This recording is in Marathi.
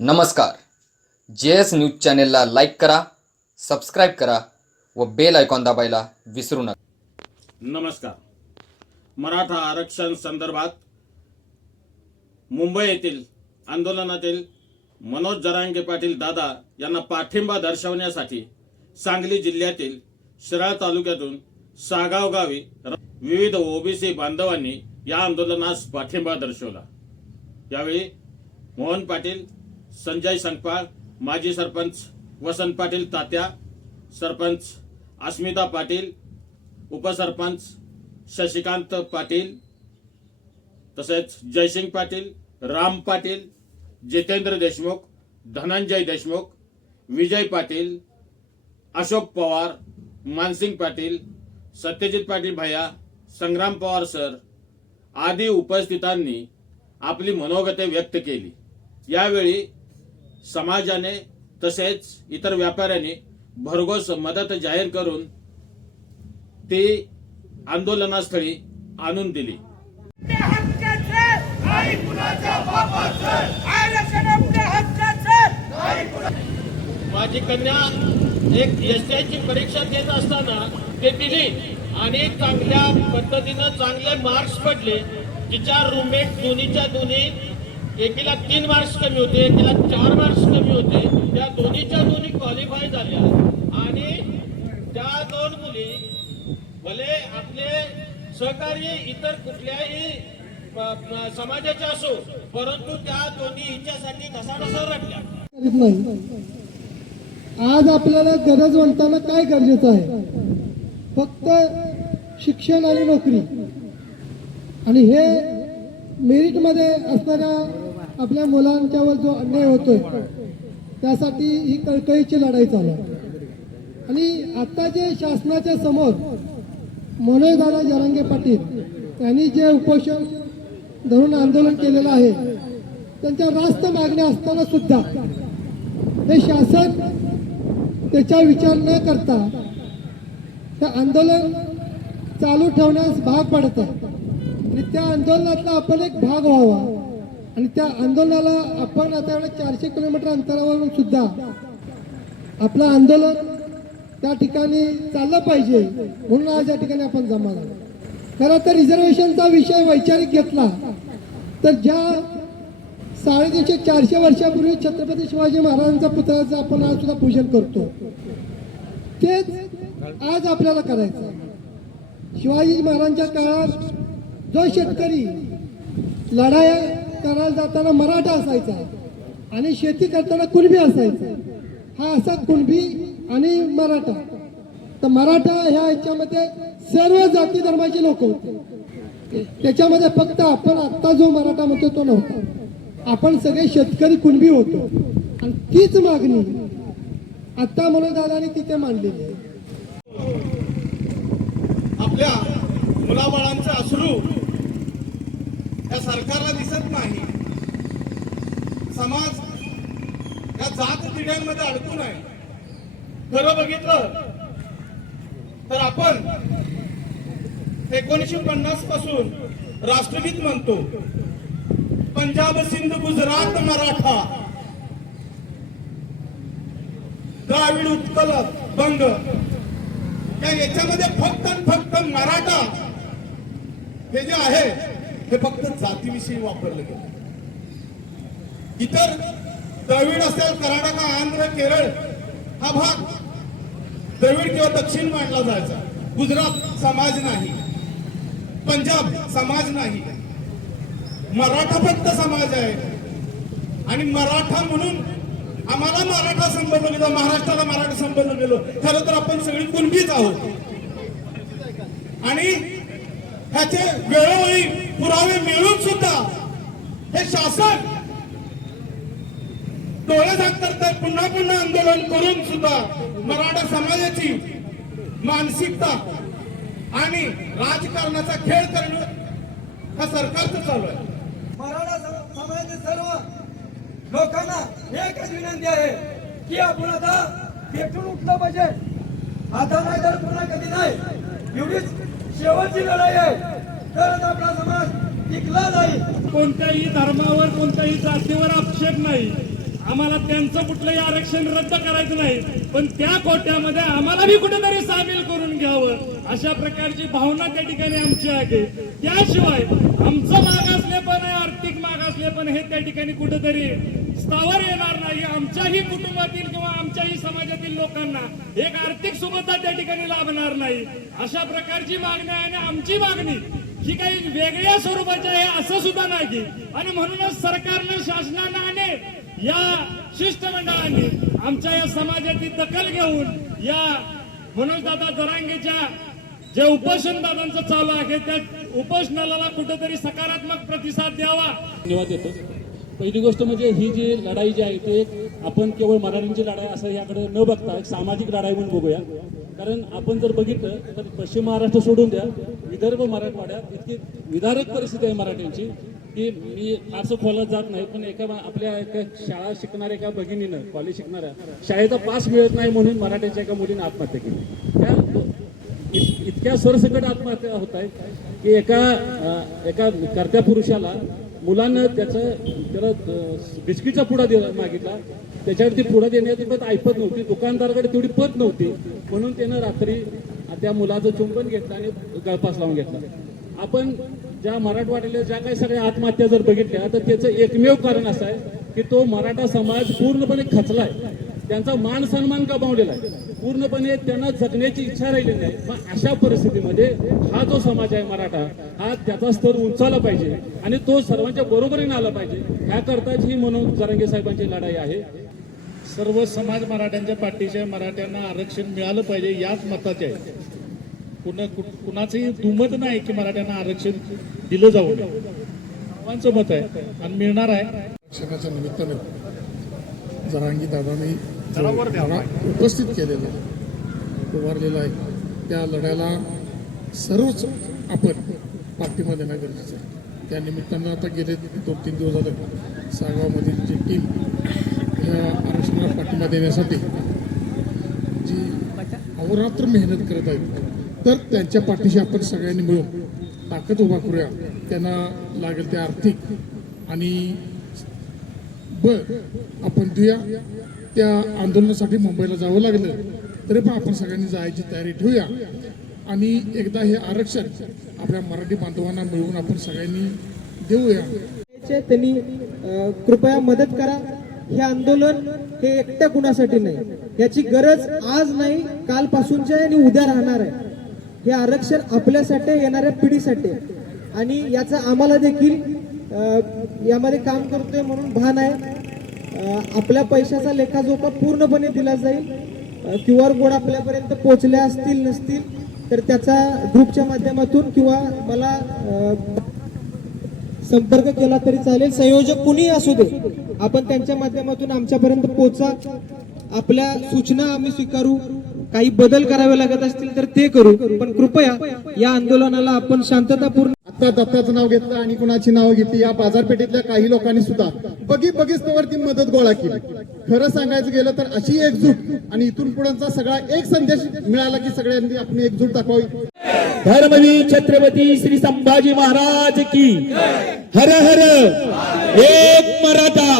नमस्कार. जे एस न्यूज चॅनेलला लाईक करा सबस्क्राईब करा व बेल आयकॉन दाबायला विसरू नका. नमस्कार. मराठा आरक्षण संदर्भात मुंबई येथील आंदोलनातील मनोज जरांगे पाटील दादा यांना पाठिंबा दर्शवण्यासाठी सांगली जिल्ह्यातील शिराळ तालुक्यातून सागाव गावी विविध ओबीसी बांधवांनी या आंदोलनास पाठिंबा दर्शवला. यावेळी मोहन पाटील संजय संकपाळ माजी सरपंच वसंत पाटील तात्या सरपंच अस्मिता पाटील उपसरपंच शशिकांत पाटील तसेच जयसिंग पाटील राम पाटील जितेंद्र देशमुख धनंजय देशमुख विजय पाटील अशोक पवार मानसिंग पाटील सत्यजित पाटील भैया संग्राम पवार सर आदी उपस्थितांनी आपली मनोगते व्यक्त केली. यावेळी समाजाने तसेच इतर व्यापाऱ्यांनी भरघोस मदत जाहीर करून ती आंदोलनास्थळी आणून दिली. माझी कन्या एक एस ची परीक्षा देत असताना ते दिली आणि चांगल्या पद्धतीनं चांगले मार्क्स पडले. तिच्या रूममेट दोन्हीच्या दोन्ही एकीला तीन मार्क्स कमी होते एकीला चार मार्क्स कमी होते. त्या दोन्हीच्या दोन्ही क्वालिफाय झाल्या. आणि त्या दोन मुली भले आपले सहकार्य इतर कुठल्याही समाजाचे असो परंतु त्या दोन्ही हिच्यासाठी घसाघसा रडल्या. आज आपल्याला गरज म्हणताना काय गरजेचं आहे? फक्त शिक्षण आणि नोकरी. आणि हे मेरिटमध्ये असणाऱ्या आपल्या मुलांच्यावर जो अन्याय होतोय त्यासाठी ही कळकळीची लढाई चालू आहे. आणि आता जे शासनाच्या समोर मनोजदादा जरांगे पाटील यांनी जे उपोषण धरून आंदोलन केलेलं आहे त्यांच्या रास्त मागण्या असताना सुद्धा हे शासन त्याचा विचार न करता ते आंदोलन चालू ठेवण्यास भाग पडत आहे. आणि त्या आंदोलनातला आपण एक भाग व्हावा. आणि त्या आंदोलनाला आपण आता एवढ्या चारशे किलोमीटर अंतरावरून सुद्धा आपलं आंदोलन त्या ठिकाणी चाललं पाहिजे म्हणून आज या ठिकाणी आपण जमा झालो. खरं तर रिझर्वेशनचा विषय वैचारिक घेतला तर ज्या साडेतीनशे चारशे वर्षापूर्वी छत्रपती शिवाजी महाराजांचा पुतळ्याचं आपण आज सुद्धा पूजन करतो तेच आज आपल्याला करायचं शिवाजी महाराजांच्या काळात जो शेतकरी लढाया करायला जाताना मराठा असायचा. आणि शेती करताना कुणबी असायचा. हा असा कुणबी आणि मराठा. तर मराठा ह्या याच्यामध्ये सर्व जाती धर्माचे लोक होते. त्याच्यामध्ये फक्त आपण आत्ता जो मराठा म्हणतो तो नव्हता. आपण सगळे शेतकरी कुणबी होतो. आणि तीच मागणी आता दादाने तिथे मांडलेली आहे. आपल्या मुलाबाळांचं अश्रू या सरकारला दिसत नाही. समाज या जात पिढ्यांमध्ये अडकून आहे. खरं बघितलं तर आपण एकोणीशे पन्नासपासून राष्ट्रगीत म्हणतो. पंजाब सिंध गुजरात मराठा. द्राविड उत्कल बंग. या याच्यामध्ये फक्त फक्त मराठा हे जे आहे हे फक्त जातीविषयी वापरलं गेलं. इतर द्रविड असेल कर्नाटक आंध्र केरळ हा भाग द्रविड किंवा दक्षिण मानला जायचा. गुजरात समाज नाही. पंजाब समाज नाही. मराठा फक्त समाज आहे. आणि मराठा म्हणून आम्हाला मराठा संबोधलं गेलं महाराष्ट्राला मराठा संबोधलं गेलं खरं तर आपण सगळी कुणबीच आहोत. आणि ह्याचे वेळोवेळी पुरावे मिळून सुद्धा हे शासन डोळे झाक करतात पुन्हा पुन्हा आंदोलन करून सुद्धा मराठा समाजाची मानसिकता आणि राजकारणाचा खेळ करणं हा सरकारचं चालू आहे. मराठा सम- सर्व लोकांना एकच विनंती आहे की आपण आता पेटून उठलं पाहिजे. आता नाही तर पुन्हा कधी नाही. एवढीच शेवटची लढाई आहे. तरच आपला समाज टिकला जाईल कोणत्याही धर्मावर कोणत्याही जातीवर आक्षेप नाही. आम्हाला त्यांचं कुठलंही आरक्षण रद्द करायचं नाही. पण त्या कोट्यामध्ये आम्हाला बी कुठेतरी सामील करून घ्यावं. अशा प्रकारची भावना त्या ठिकाणी आमची आहे. त्याशिवाय आमचं मागासलेपण आहे आर्थिक मागासले पण हे त्या ठिकाणी कुठेतरी स्थावर येणार नाही. आमच्याही कुटुंबातील किंवा आमच्याही समाजातील लोकांना एक आर्थिक सुबत्ता त्या ठिकाणी लाभणार नाही. अशा प्रकारची मागणी आहे आणि आमची मागणी ही काही वेगळ्या स्वरूपाची आहे असं सुद्धा नाही आणि म्हणूनच सरकारनं शासनानं आणि या शिष्टमंडळाने आमच्या या समाजाची दखल घेऊन या मनोजदादा जरांगेच्या जे उपोषण दादांचं चालू आहे त्या उपोषणाला कुठेतरी सकारात्मक प्रतिसाद द्यावा. धन्यवाद देतो पहिली गोष्ट म्हणजे ही जी लढाई जी आहे ते आपण केवळ मराठींची लढाई असं याकडे न बघता एक सामाजिक लढाई म्हणून बघूया. कारण आपण जर बघितलं तर पश्चिम महाराष्ट्र सोडून द्या विदर्भ मराठवाड्यात इतकी विदारक परिस्थिती आहे मराठ्यांची की मी असं खोलत जात नाही पण एका आपल्या एका शाळा शिकणाऱ्या एका भगिनीनं कॉलेज शिकणाऱ्या शाळेचा पास मिळत नाही म्हणून मराठ्याच्या एका मुलीनं आत्महत्या केली. त्या इत- इतक्या सरसकट आत्महत्या होत आहेत की एका एका कर्त्या पुरुषाला मुलानं त्याचं त्याला बिस्किटचा पुडा दिला मागितला. त्याच्यावरती पुडा देण्याची पत ऐपत नव्हती. दुकानदाराकडे तेवढी पत नव्हती. म्हणून त्यानं रात्री त्या मुलाचं चुंबन घेतलं आणि गळपास लावून घेतला. आपण ज्या मराठवाड्याला ज्या काही सगळ्या आत्महत्या जर बघितल्या तर त्याचं एकमेव कारण असं आहे की तो मराठा समाज पूर्णपणे खचलाय त्यांचा मान सन्मान गमावलेला आहे. पूर्णपणे त्यांना जगण्याची इच्छा राहिलेली नाही. मग अशा परिस्थितीमध्ये हा जो समाज आहे मराठा हा त्याचा स्तर उंचावला पाहिजे आणि तो सर्वांच्या बरोबरीने आला पाहिजे. ह्याकरताच ही म्हणून जरांगे साहेबांची लढाई आहे. सर्व समाज मराठ्यांच्या पाठीचे मराठ्यांना आरक्षण मिळालं पाहिजे याच मताचे आहे. कुणा कु- कुणाचंही दुमत नाही की मराठ्यांना आरक्षण दिलं जाऊ नये. सर्वांचं मत आहे आणि मिळणार आहे. आरक्षणाच्या निमित्तानं जरांगी दादाने उपस्थित केलेला आहे. उभारलेला आहे. त्या लढ्याला सर्वच आपण पाठिंबा देणं गरजेचं आहे. त्या निमित्तानं आता गेले दोन तीन दिवस झालं. सागावमधील जी टीम ह्या आरक्षणाला पाठिंबा देण्यासाठी जी अहोरात्र मेहनत करत आहेत तर त्यांच्या पाठीशी आपण सगळ्यांनी मिळून ताकद उभा करूया. त्यांना लागेल ते आर्थिक आणि बर आपण देऊया. त्या आंदोलनासाठी मुंबईला जावं लागलं. तरी पण आपण सगळ्यांनी जायची तयारी ठेवूया. आणि एकदा हे आरक्षण आपल्या मराठी बांधवांना मिळवून आपण सगळ्यांनी देऊया. त्यांनी कृपया मदत करा. हे आंदोलन हे एकट्या कुणासाठी नाही. याची गरज आज नाही कालपासूनची आहे आणि उद्या राहणार आहे. हे आरक्षण आपल्यासाठी येणाऱ्या पिढीसाठी आणि याचा आम्हाला देखील यामध्ये काम करतोय म्हणून भान आहे. आपल्या पैशाचा लेखाजोखा पूर्णपणे दिला जाईल. क्यू आर कोड आपल्यापर्यंत पोचल्या असतील नसतील तर त्याचा ग्रुपच्या माध्यमातून किंवा मला संपर्क केला तरी चालेल. संयोजक कुणी असू दे आपण त्यांच्या माध्यमातून आमच्यापर्यंत पोहोचा. आपल्या सूचना आम्ही स्वीकारू. काही बदल करावे लागत असतील तर ते करू. पण कृपया या आंदोलनाला आपण शांततापूर्ण आता दत्ताचं नाव घेतलं आणि कुणाची नाव घेतली या बाजारपेठेतल्या काही लोकांनी सुद्धा बघी बघीच ती मदत गोळा केली. खरं सांगायचं गेलं तर अशी एकजूट आणि इथून पुढचा सगळा एक संदेश मिळाला की सगळ्यांनी आपण एकजूट दाखवावी. धर्मवीर छत्रपती श्री संभाजी महाराज की. हर हर एक मराठा.